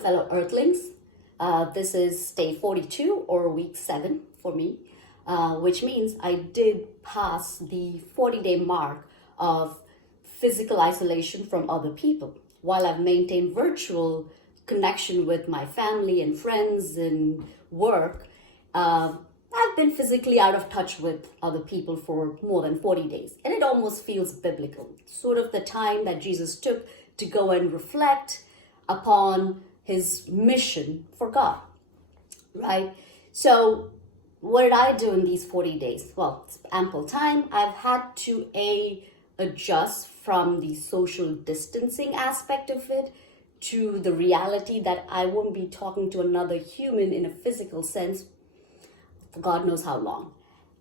fellow Earthlings. This is day 42 or week 7 for me, which means I did pass the 40-day mark of physical isolation from other people. While I've maintained virtual connection with my family and friends and work, I've been physically out of touch with other people for more than 40 days. And it almost feels biblical, sort of the time that Jesus took to go and reflect upon his mission for God, right? So what did I do in these 40 days? Well, it's ample time. I've had to adjust from the social distancing aspect of it to the reality that I won't be talking to another human in a physical sense for God knows how long.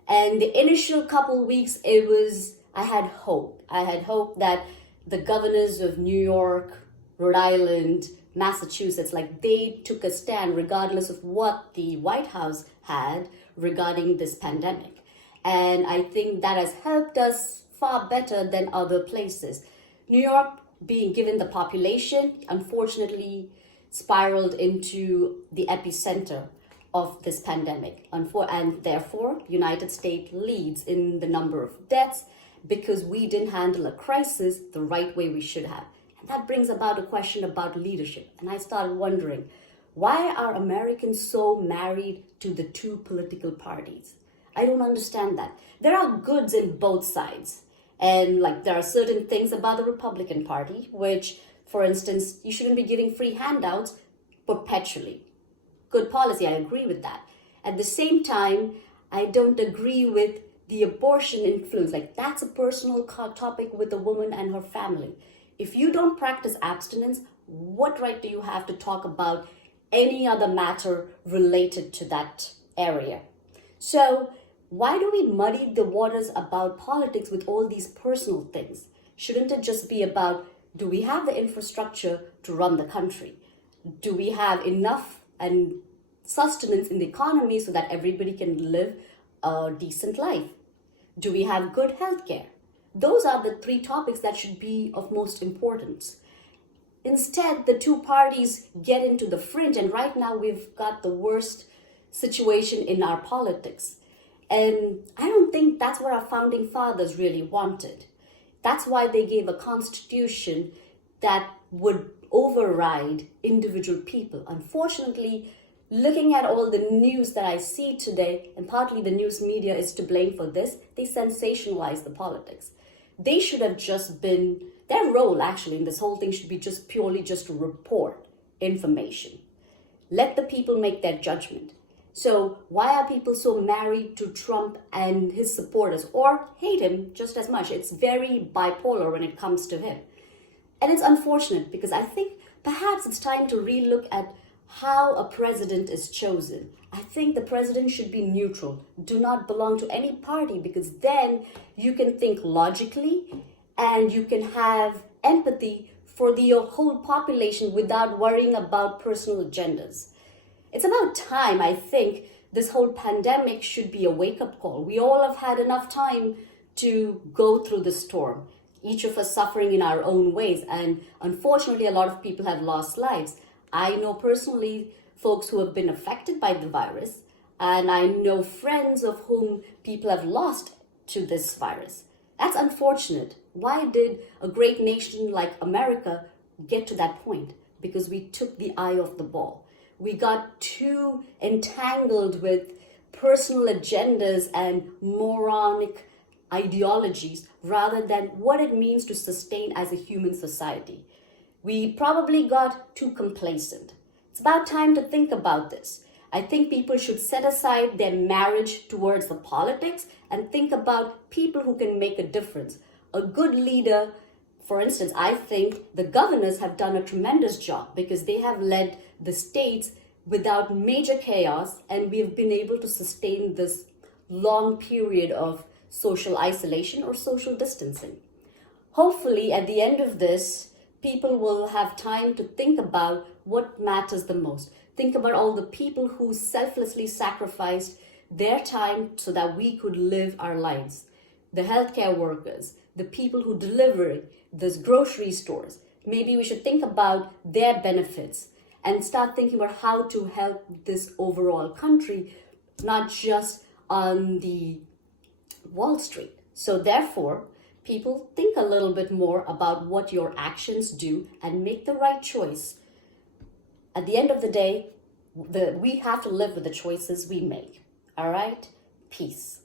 And the initial couple weeks, I had hope. I had hope that the governors of New York, Rhode Island, Massachusetts, like they took a stand regardless of what the White House had regarding this pandemic. And I think that has helped us far better than other places. New York, being given the population, unfortunately spiraled into the epicenter of this pandemic. And therefore, United States leads in the number of deaths because we didn't handle a crisis the right way we should have. And that brings about a question about leadership. And I started wondering, why are Americans so married to the two political parties? I don't understand that. There are goods in both sides. And like there are certain things about the Republican Party, which, for instance, you shouldn't be giving free handouts perpetually. Good policy, I agree with that. At the same time, I don't agree with the abortion influence. Like that's a personal topic with a woman and her family. If you don't practice abstinence, what right do you have to talk about any other matter related to that area? So why do we muddy the waters about politics with all these personal things? Shouldn't it just be about, do we have the infrastructure to run the country? Do we have enough and sustenance in the economy so that everybody can live a decent life? Do we have good health care? Those are the three topics that should be of most importance. Instead, the two parties get into the fringe, and right now we've got the worst situation in our politics. And I don't think that's what our founding fathers really wanted. That's why they gave a constitution that would override individual people. Unfortunately, looking at all the news that I see today, and partly the news media is to blame for this, they sensationalize the politics. They should have just been, their role actually in this whole thing should be just purely just to report information. Let the people make their judgment. So why are people so married to Trump and his supporters, or hate him just as much? It's very bipolar when it comes to him. And it's unfortunate because I think perhaps it's time to relook at how a president is chosen. I think the president should be neutral, do not belong to any party, because then you can think logically and you can have empathy for the whole population without worrying about personal agendas. It's about time, I think, this whole pandemic should be a wake-up call. We all have had enough time to go through the storm, each of us suffering in our own ways. And unfortunately, a lot of people have lost lives. I know personally folks who have been affected by the virus, and I know friends of whom people have lost to this virus. That's unfortunate. Why did a great nation like America get to that point? Because we took the eye off the ball. We got too entangled with personal agendas and moronic ideologies rather than what it means to sustain as a human society. We probably got too complacent. It's about time to think about this. I think people should set aside their marriage towards the politics and think about people who can make a difference. A good leader, for instance, I think the governors have done a tremendous job because they have led the states without major chaos, and we have been able to sustain this long period of social isolation or social distancing. Hopefully, at the end of this, people will have time to think about what matters the most. Think about all the people who selflessly sacrificed their time so that we could live our lives. The healthcare workers, the people who deliver, the grocery stores. Maybe we should think about their benefits and start thinking about how to help this overall country, not just on the Wall Street. So therefore, people think a little bit more about what your actions do and make the right choice. At the end of the day, we have to live with the choices we make. All right? Peace.